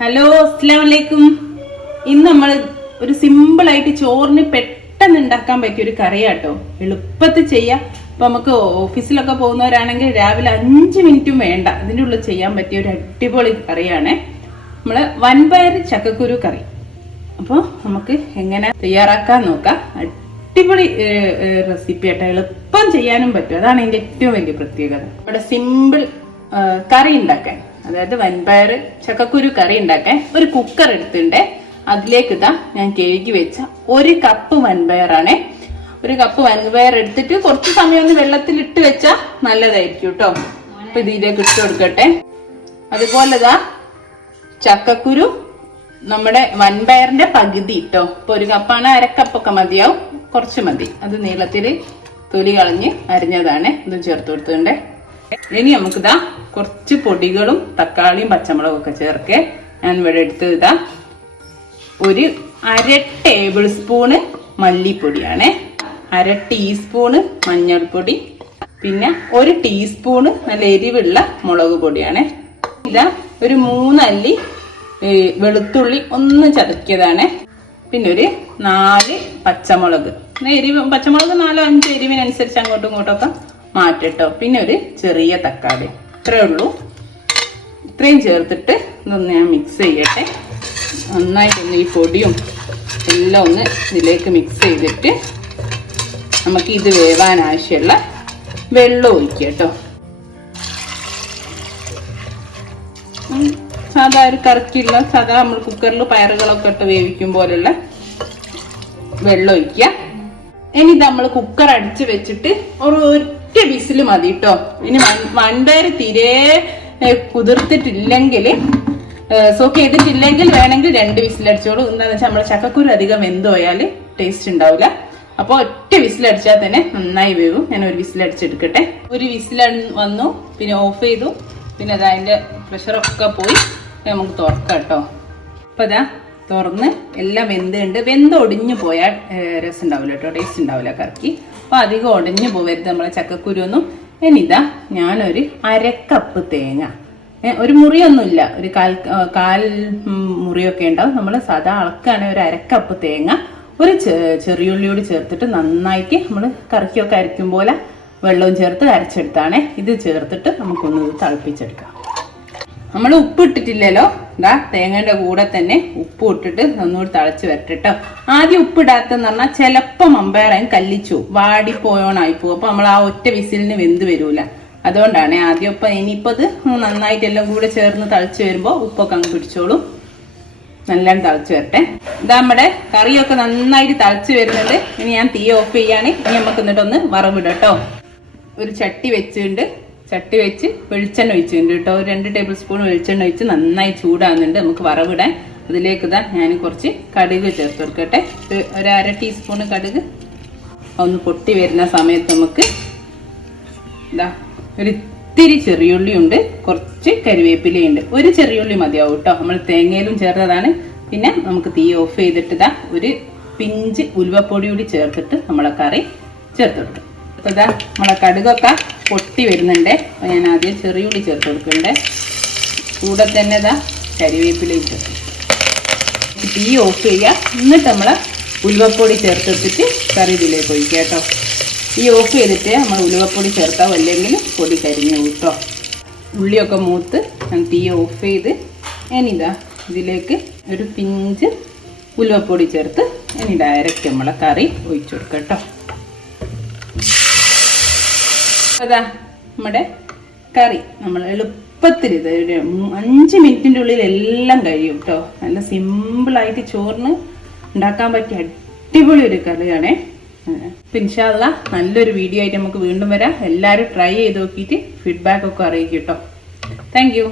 Hello, അസ്സലാമു അലൈക്കും. ഇന്ന് നമ്മൾ ഒരു സിമ്പിൾ ആയിട്ട് ചോറിന് പെട്ടെന്ന് ഉണ്ടാക്കാൻ പറ്റിയ ഒരു കറിയാട്ടോ. എളുപ്പത്തിൽ ചെയ്യാം. ഇപ്പൊ നമുക്ക് ഓഫീസിലൊക്കെ പോകുന്നവരാണെങ്കിൽ രാവിലെ 5 മിനിറ്റും വേണ്ട, അതിൻ്റെ ഉള്ളിൽ ചെയ്യാൻ പറ്റിയ ഒരു അടിപൊളി കറിയാണ് നമ്മള് വൻപയർ ചക്കക്കുരു കറി. അപ്പോൾ നമുക്ക് എങ്ങനെ തയ്യാറാക്കാൻ നോക്കാം. അടിപൊളി റെസിപ്പി ആട്ടോ, എളുപ്പം ചെയ്യാനും പറ്റും. അതാണ് ഇതിന്റെ ഏറ്റവും വലിയ പ്രത്യേകത. ഇവിടെ സിമ്പിൾ കറി ഉണ്ടാക്കാൻ, അതായത് വൻപയർ ചക്കക്കുരു കറി ഉണ്ടാക്കാൻ ഒരു കുക്കർ എടുത്തിട്ടുണ്ട്. അതിലേക്ക് ഇതാ ഞാൻ കഴുകി വെച്ച 1 കപ്പ് വൻപയറാണ്. 1 കപ്പ് വൻപയർ എടുത്തിട്ട് കുറച്ച് സമയം ഒന്ന് വെള്ളത്തിൽ ഇട്ട് വെച്ചാൽ നല്ലതായിരിക്കും കേട്ടോ. അപ്പൊ ഇതിലേക്ക് ഇട്ട് കൊടുക്കട്ടെ. അതുപോലെ ഇതാ ചക്കക്കുരു നമ്മുടെ വൻപയറിന്റെ പകുതി ഇട്ടോ. ഇപ്പൊ 1 കപ്പാണ്, 1/2 കപ്പൊക്കെ മതിയാവും, കുറച്ച് മതി. അത് നീളത്തിൽ തൊലി കളഞ്ഞ് അരിഞ്ഞതാണ്. ഇതും ചേർത്ത് കൊടുത്തിട്ടുണ്ട്. ഇനി നമുക്കിതാ കുറച്ച് പൊടികളും തക്കാളിയും പച്ചമുളകും ഒക്കെ ചേർക്കേ. ഞാൻ ഇവിടെ എടുത്ത് ഇതാ 1/2 ടേബിൾ സ്പൂണ് മല്ലിപ്പൊടിയാണ്, 1/2 ടീസ്പൂണ് മഞ്ഞൾപ്പൊടി, പിന്നെ 1 ടീസ്പൂണ് നല്ല എരിവുള്ള മുളക് പൊടിയാണ്. ഇതാ 3 അല്ലി വെളുത്തുള്ളി ഒന്ന് ചതക്കിയതാണ്. പിന്നെ 4 പച്ചമുളക്, പച്ചമുളക് 4-5 എരിവിനനുസരിച്ച് അങ്ങോട്ടും ഇങ്ങോട്ടൊക്കെ മാറ്റിട്ടോ. പിന്നെ ചെറിയ തക്കാളി. ഇത്രേ ഉള്ളൂ. ഇത്രയും ചേർത്തിട്ട് ഇതൊന്ന് ഞാൻ മിക്സ് ചെയ്യട്ടെ. നന്നായിട്ടൊന്ന് ഈ പൊടിയും എല്ലാം ഒന്ന് ഇതിലേക്ക് മിക്സ് ചെയ്തിട്ട് നമുക്ക് ഇത് വേവാൻ ആവശ്യമുള്ള വെള്ളം ഒഴിക്കുക കേട്ടോ. സാധാ ഒരു കറക്കിയുള്ള സാധാ നമ്മൾ കുക്കറിൽ പയറുകളൊക്കെ ഇട്ട് വേവിക്കും പോലുള്ള വെള്ളം ഒഴിക്കുക. ഇനി ഇത് നമ്മൾ കുക്കർ അടിച്ച് വെച്ചിട്ട് ഒറ്റ വിസിൽ മതി കേട്ടോ. ഇനി വൻപയർ തീരെ കുതിർത്തിട്ടില്ലെങ്കിൽ, സോക്ക് ചെയ്തിട്ടില്ലെങ്കിൽ വേണമെങ്കിൽ 2 വിസിലടിച്ചോളൂ. എന്താണെന്ന് വെച്ചാൽ നമ്മളെ ചക്കക്കുരു അധികം വെന്ത് പോയാൽ ടേസ്റ്റ് ഉണ്ടാവില്ല. അപ്പോൾ ഒറ്റ വിസിലടിച്ചാൽ തന്നെ നന്നായി വേവും. ഞാൻ 1 വിസിലടിച്ചെടുക്കട്ടെ. 1 വിസിൽ വന്നു, പിന്നെ ഓഫ് ചെയ്തു. പിന്നെ അതിന്റെ പ്രഷറൊക്കെ പോയി നമുക്ക് തുറക്കാം കേട്ടോ. അപ്പൊ ഇതാ തുറന്ന് എല്ലാം വെന്തൊടിഞ്ഞു പോയാൽ രസം ഉണ്ടാവില്ല കേട്ടോ, ടേസ്റ്റ് ഉണ്ടാവില്ല കറിക്ക്. അപ്പൊ അധികം ഒടിഞ്ഞു പോവരുത് നമ്മളെ ചക്കക്കുരു ഒന്നും. ഇനിതാ ഞാനൊരു 1/2 കപ്പ് തേങ്ങ, ഒരു മുറിയൊന്നുമില്ല, ഒരു കാൽ മുറിയൊക്കെ ഉണ്ടാവും. നമ്മൾ സാധാ അളക്കാണെങ്കിൽ 1/2 കപ്പ് തേങ്ങ, ഒരു ചെറിയുള്ളിയോട് ചേർത്തിട്ട് നന്നായിട്ട് നമ്മൾ കറിക്കൊക്കെ അരയ്ക്കും പോലെ വെള്ളവും ചേർത്ത് അരച്ചെടുത്താണ്. ഇത് ചേർത്തിട്ട് നമുക്കൊന്ന് തിളപ്പിച്ചെടുക്കാം. നമ്മൾ ഉപ്പ് ഇട്ടിട്ടില്ലല്ലോ, ഇതാ തേങ്ങയുടെ കൂടെ തന്നെ ഉപ്പ് ഇട്ടിട്ട് ഒന്നുകൂടി തിളച്ച് വരട്ടോ. ആദ്യം ഉപ്പ് ഇടാത്തെന്ന് പറഞ്ഞാൽ ചിലപ്പോൾ മമ്പയറായും കല്ലിച്ചു വാടിപ്പോയോണായി പോകും. അപ്പൊ നമ്മൾ ആ ഒറ്റ വിസിലിന് വെന്ത് വരൂല. അതുകൊണ്ടാണ് ആദ്യം. ഇപ്പൊ ഇനിയിപ്പോ ഇത് നന്നായിട്ട് എല്ലാം കൂടെ ചേർന്ന് തിളച്ച് വരുമ്പോ ഉപ്പൊക്കെ അങ്ങ് പിടിച്ചോളും. നല്ലോണം തിളച്ച് വരട്ടെ. ഇതാ നമ്മുടെ കറിയൊക്കെ നന്നായിട്ട് തിളച്ച് വരുന്നുണ്ട്. ഇനി ഞാൻ തീ ഓഫ് ചെയ്യാണ്. ഇനി നമുക്ക് എന്നിട്ടൊന്ന് വറവിടട്ടോ. ഒരു ചട്ടി വെച്ച് വെളിച്ചെണ്ണ ഒഴിച്ചിട്ടുണ്ട് കേട്ടോ. 2 ടേബിൾ സ്പൂൺ വെളിച്ചെണ്ണ ഒഴിച്ച് നന്നായി ചൂടാകുന്നുണ്ട്. നമുക്ക് വറവിടാൻ അതിലേക്ക് ഇതാ ഞാൻ കുറച്ച് കടുക് ചേർത്ത് കൊടുക്കട്ടെ. 1/2 ടീസ്പൂണ് കടുക്. ഒന്ന് പൊട്ടി വരുന്ന സമയത്ത് നമുക്ക് ഇതാ ഇത്തിരി ചെറിയുള്ളി ഉണ്ട്, കുറച്ച് കരിവേപ്പിലയുണ്ട്. 1 ചെറിയുള്ളി മതിയാവും കേട്ടോ, നമ്മൾ തേങ്ങയിലും ചേർത്തതാണ്. പിന്നെ നമുക്ക് തീ ഓഫ് ചെയ്തിട്ട് ഇതാ 1 പിഞ്ച് ഉലുവപ്പൊടി കൂടി ചേർത്തിട്ട് നമ്മളെ കറി ചേർത്ത് കൊടുക്കും. അപ്പോൾ ഇതാ നമ്മളെ കടുകൊക്കെ പൊട്ടി വരുന്നുണ്ട്. അപ്പോൾ ഞാൻ ആദ്യം ചെറിയുള്ളി ചേർത്ത് കൊടുക്കുന്നുണ്ട്. കൂടെ തന്നെ ഇതാ കരിവേപ്പിലയും ചേർത്ത് തീ ഓഫ് ചെയ്യുക. എന്നിട്ട് നമ്മൾ ഉലുവപ്പൊടി ചേർത്തെടുത്തിട്ട് കറി ഇതിലേക്ക് ഒഴിക്കുക കേട്ടോ. ഈ ഓഫ് ചെയ്തിട്ട് നമ്മൾ ഉലുവപ്പൊടി ചേർത്താവും, അല്ലെങ്കിൽ പൊടി കരിഞ്ഞു കേട്ടോ. ഉള്ളിയൊക്കെ മൂത്ത് ഞാൻ തീ ഓഫ് ചെയ്ത് ഇനിതാ ഇതിലേക്ക് 1 പിഞ്ച് ഉലുവപ്പൊടി ചേർത്ത് ഇനി ഡയറക്റ്റ് നമ്മളെ കറി ഒഴിച്ചു കൊടുക്കാം കേട്ടോ. അതാ നമ്മുടെ കറി നമ്മൾ എളുപ്പത്തിൽ ഇത് 5 മിനിറ്റിൻ്റെ ഉള്ളിൽ എല്ലാം കഴിയും കേട്ടോ. നല്ല സിമ്പിളായിട്ട് ചോറിന് ഉണ്ടാക്കാൻ പറ്റിയ അടിപൊളി ഒരു കറിയാണേ. ഇൻഷാ അല്ലാഹ് നല്ലൊരു വീഡിയോ ആയിട്ട് നമുക്ക് വീണ്ടും വരാം. എല്ലാവരും ട്രൈ ചെയ്ത് നോക്കിയിട്ട് ഫീഡ്ബാക്ക് ഒക്കെ അറിയിക്കും കേട്ടോ. Thank you.